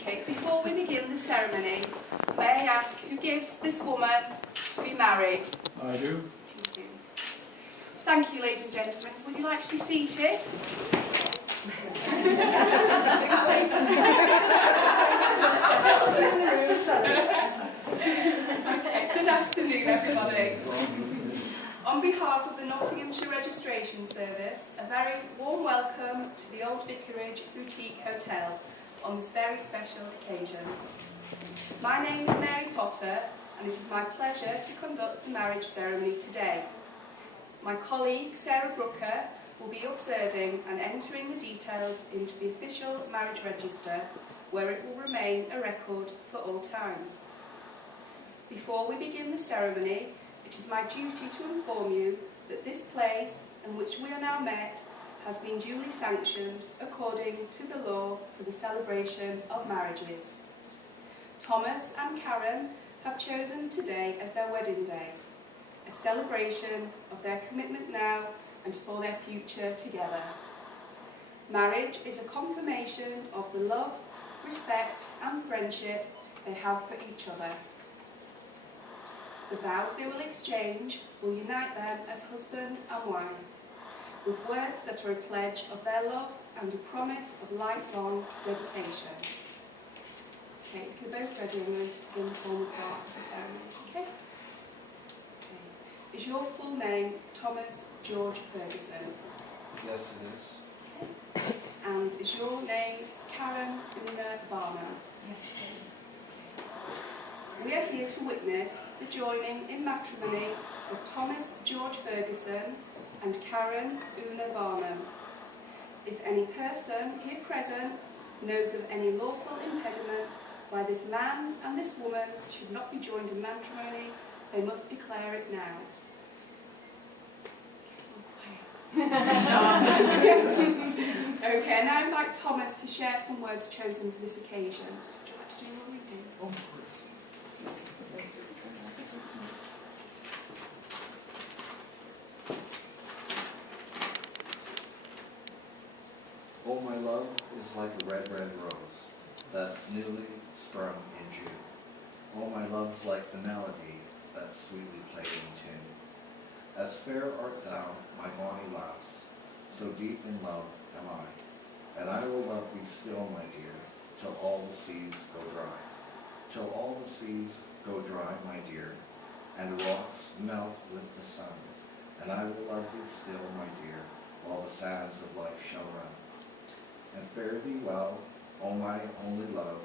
Okay, before we begin the ceremony, may I ask who gives this woman to be married? I do. Thank you. Thank you, ladies and gentlemen. Would you like to be seated? Okay, good afternoon, everybody. On behalf of the Nottinghamshire Registration Service, a very warm welcome to the Old Vicarage Boutique Hotel on this very special occasion. My name is Mary Potter, and it is my pleasure to conduct the marriage ceremony today. My colleague Sarah Brooker will be observing and entering the details into the official marriage register, where it will remain a record for all time. Before we begin the ceremony, it is my duty to inform you that this place in which we are now met has been duly sanctioned according to the law for the celebration of marriages. Thomas and Karen have chosen today as their wedding day, a celebration of their commitment now and for their future together. Marriage is a confirmation of the love, respect and friendship they have for each other. The vows they will exchange will unite them as husband and wife, with words that are a pledge of their love and a promise of lifelong dedication. Okay, if you're both ready, I'm going to begin the formal part of the ceremony. Okay? Is your full name Thomas George Ferguson? Yes, it is. Okay. And is your name Karen Una Varner? Yes, it is. We are here to witness the joining in matrimony of Thomas George Ferguson and Karen Una Varnum. If any person here present knows of any lawful impediment why this man and this woman should not be joined in matrimony, they must declare it now. Okay, now I'd invite Thomas to share some words chosen for this occasion. Would you like to do your reading? Oh, Oh, my love is like a red, red rose that's newly sprung in June. Oh, my love's like the melody that's sweetly played in tune. As fair art thou, my bonny lass, so deep in love am I, and I will love thee still, my dear, till all the seas go dry. Till all the seas go dry, my dear, and the rocks melt with the sun, and I will love thee still, my dear, while the sands of life shall run. And fare thee well, O my only love,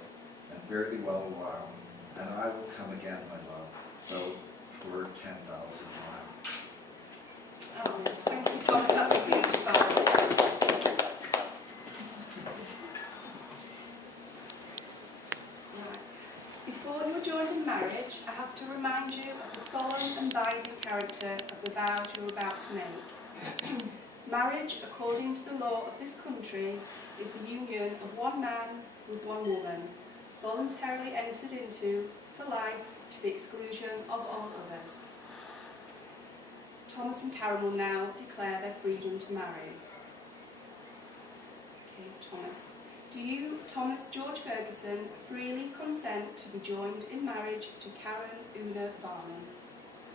and fare thee well a while, and I will come again, my love, though 'twere 10,000 miles. Oh, thank you, Thomas. That was beautiful. Right. Before you are joined in marriage, I have to remind you of the solemn and binding character of the vows you are about to make. Marriage, according to the law of this country, is the union of one man with one woman, voluntarily entered into for life to the exclusion of all others. Thomas and Karen will now declare their freedom to marry. Okay, Thomas. Do you, Thomas George Ferguson, freely consent to be joined in marriage to Karen Una Varnum?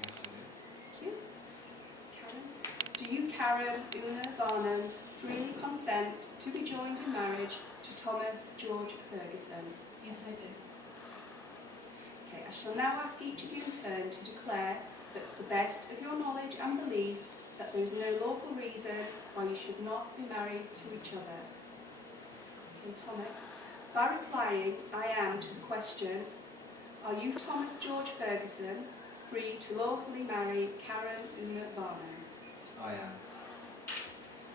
Yes, I do. Thank you. Karen. Do you, Karen Una Varnum, freely consent to be joined in marriage to Thomas George Ferguson? Yes, I do. Okay, I shall now ask each of you in turn to declare that to the best of your knowledge and belief that there is no lawful reason why you should not be married to each other. Okay, Thomas, by replying I am to the question, are you, Thomas George Ferguson, free to lawfully marry Karen Una Varnum? I am.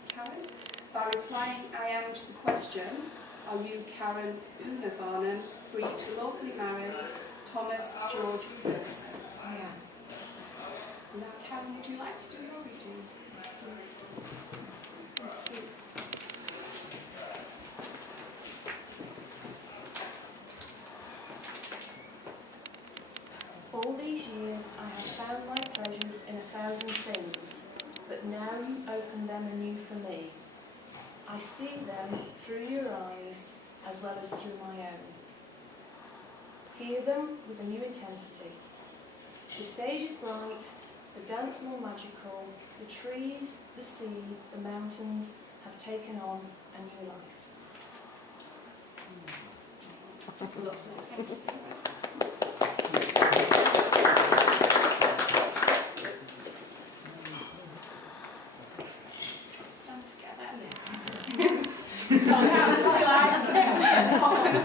Karen, by replying I am to the question, are you, Karen Una Varnum, free to lawfully marry Thomas George Ferguson? I am. Now, Karen, would you like to do your reading? Thank you. All these years I have found my pleasures in 1,000 things, but now you open them anew for me. I see them through your eyes as well as through my own. Hear them with a new intensity. The stage is bright, the dance more magical, the trees, the sea, the mountains have taken on a new life. That's lovely. Stand together. Hold hands if you like. Okay.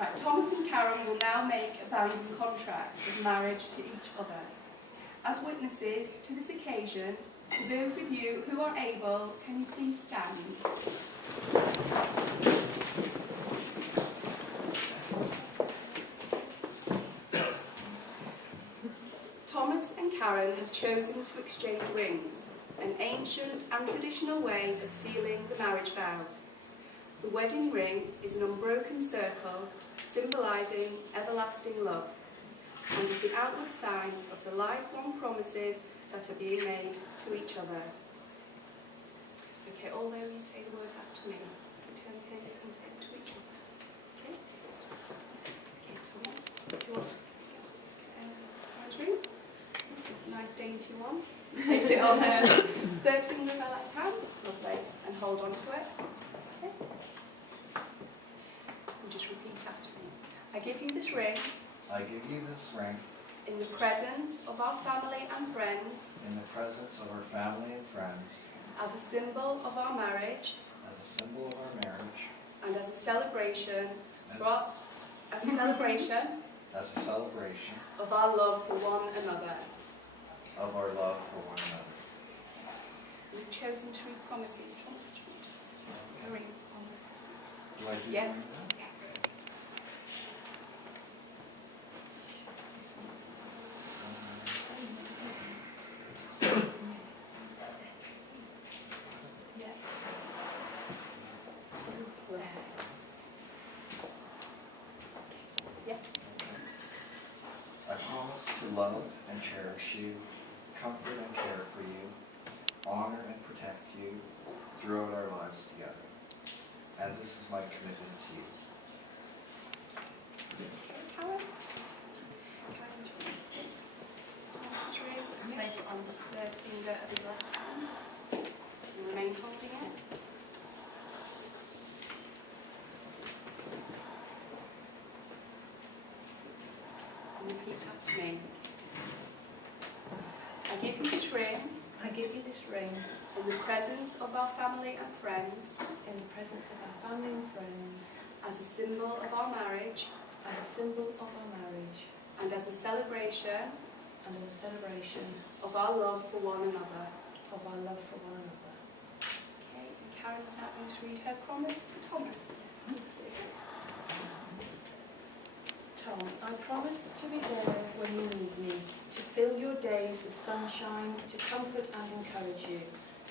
Right, Thomas and Karen will now make a binding contract of marriage to each other. As witnesses to this occasion, for those of you who are able, can you please stand? Thomas and Karen have chosen to exchange rings, an ancient and traditional way of sealing the marriage vows. The wedding ring is an unbroken circle symbolising everlasting love and is the outward sign of the lifelong promises that are being made to each other. Okay, although you say the words after me, you turn face and say them to each other. Okay? Okay, Thomas, do you want to Andrew? This is a nice dainty one. Place it on her third finger of her left hand. Lovely. And hold on to it. Okay? And just repeat after me. I give you this ring. I give you this ring In the presence of our family and friends, in the presence of our family and friends, as a symbol of our marriage, as a symbol of our marriage, and as a celebration, and as a celebration as a celebration of our love for one another. of our love for one another. We've chosen to read promises. Thomas, do you want to read on? Do I do Yeah. that? Yeah. Yeah. I promise to love and cherish you, comfort and care for you, honor and protect you throughout our lives together. And this is my commitment to you. Karen? Karen, do you want to take Thomas's ring and place it on the third finger of his left hand? And remain holding it. And repeat after me. I give you this ring I give you this ring in the presence of our family and friends, in the presence of our family and friends, as a symbol of our marriage, as a symbol of our marriage, and as a celebration and as a celebration of our love for one another. of our love for one another. Okay, and Karen's now going to read her promise to Thomas. Tom, I promise to be there when you need me, to fill your days with sunshine, to comfort and encourage you,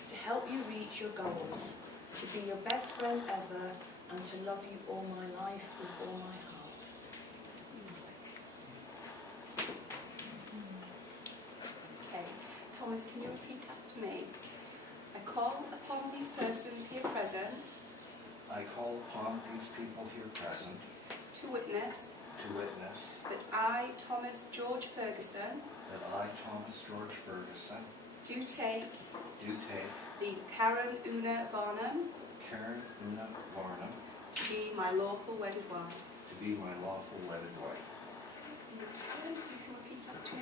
to help you reach your goals, to be your best friend ever, and to love you all my life with all my heart. Okay, Thomas, can you repeat after me? I call upon these persons here present I call upon these people here present to witness that I, Thomas George Ferguson, I, Thomas George Ferguson, do take do take the Karen Una Varnum Karen Una Varnum to be my lawful wedded wife. to be my lawful wedded wife. You can repeat after me.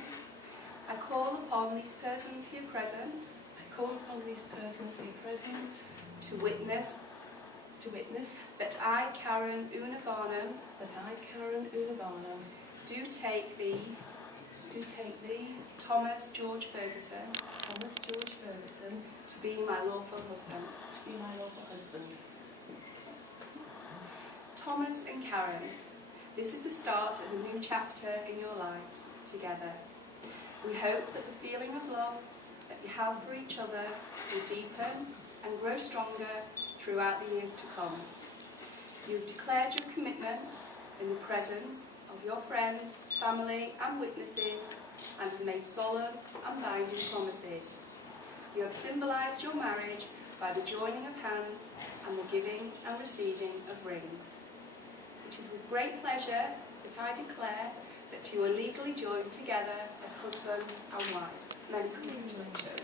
I call upon these persons here present I call upon these persons here present to witness that I, Karen Una Varnum, that I, Karen Una Varnum, do take thee, Thomas George Ferguson, Thomas George Ferguson, to be my lawful husband. to be my lawful husband. Thomas and Karen, this is the start of a new chapter in your lives together. We hope that the feeling of love that you have for each other will deepen and grow stronger throughout the years to come. You have declared your commitment in the presence of your friends, family and witnesses, and have made solemn and binding promises. You have symbolised your marriage by the joining of hands and the giving and receiving of rings. It is with great pleasure that I declare that you are legally joined together as husband and wife. Many congratulations.